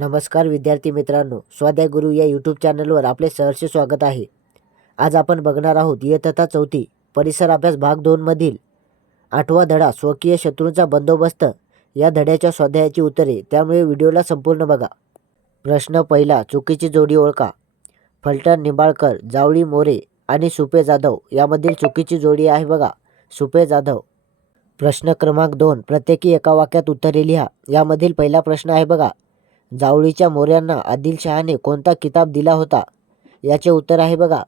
नमस्कार विद्यार्थी मित्रांनो स्वाध्याय गुरु या यूट्यूब चॅनलवर आपले सहर्ष स्वागत आहे. आज आपण बघणार आहोत इयत्ता चौथी परिसर अभ्यास भाग दोनमधील आठवा धडा स्वकीय शत्रूंचा बंदोबस्त या धड्याच्या स्वाध्यायाची उत्तरे त्यामुळे व्हिडिओला संपूर्ण बघा. प्रश्न पहिला चुकीची जोडी ओळखा. फलटण निंबाळकर जावळी मोरे आणि सुपे जाधव यामधील चुकीची जोडी आहे बघा. सुपे जाधव. प्रश्न क्रमांक दोन प्रत्येकी एका वाक्यात उत्तरे लिहा. यामधील पहिला प्रश्न आहे बघा. जावळीच्या मोऱ्यांना आदिलशहाने कोणता किताब दिला होता? याचे उत्तर आहे बघा.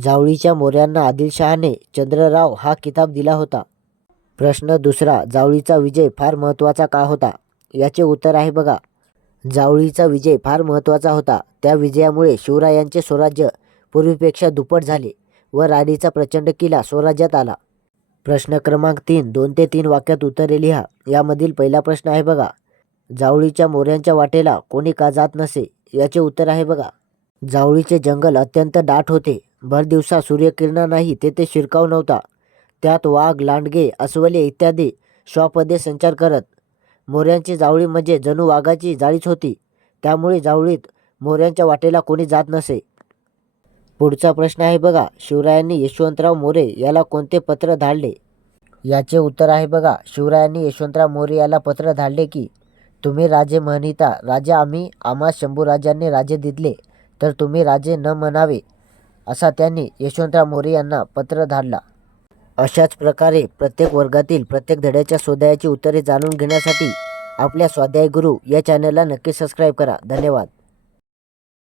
जावळीच्या मोऱ्यांना आदिलशहाने चंद्रराव हा किताब दिला होता. प्रश्न दुसरा जावळीचा विजय फार महत्त्वाचा का होता? याचे उत्तर आहे बघा. जावळीचा विजय फार महत्त्वाचा होता. त्या विजयामुळे शिवरायांचे स्वराज्य पूर्वीपेक्षा दुप्पट झाले व राणीचा प्रचंड किल्ला स्वराज्यात आला. प्रश्न क्रमांक तीन दोन ते तीन वाक्यात उत्तरे लिहा. यामधील पहिला प्रश्न आहे बघा. जावळीच्या मोऱ्यांच्या वाटेला कोणी का जात नसे याचे उत्तर आहे बघा. जावळीचे जंगल अत्यंत दाट होते. भर दिवसा सूर्यकिरणांनाही तेथे शिरकाव नव्हता. त्यात वाघ लांडगे अस्वले इत्यादी श्वापदे संचार करत. मोऱ्यांची जावळी म्हणजे जणू वाघाची जाळीच होती. त्यामुळे जावळीत मोऱ्यांच्या वाटेला कोणी जात नसे. पुढचा प्रश्न आहे बघा शिवरायांनी यशवंतराव मोरे याला कोणते पत्र धाडले? याचे उत्तर आहे बघा शिवरायांनी यशवंतराव मोरे याला पत्र धाडले की तुम्ही राजे म्हणिता राजा आम्ही आम्हा शंभूराजांनी राजे दिले तर तुम्ही राजे न म्हणावे असा त्यांनी यशवंतराव मोरे यांना पत्र धाडला. अशाच प्रकारे प्रत्येक वर्गातील प्रत्येक धड्याच्या स्वाध्यायाची उत्तरे जाणून घेण्यासाठी आपल्या स्वाध्याय गुरु या चॅनलला नक्की सबस्क्राईब करा. धन्यवाद.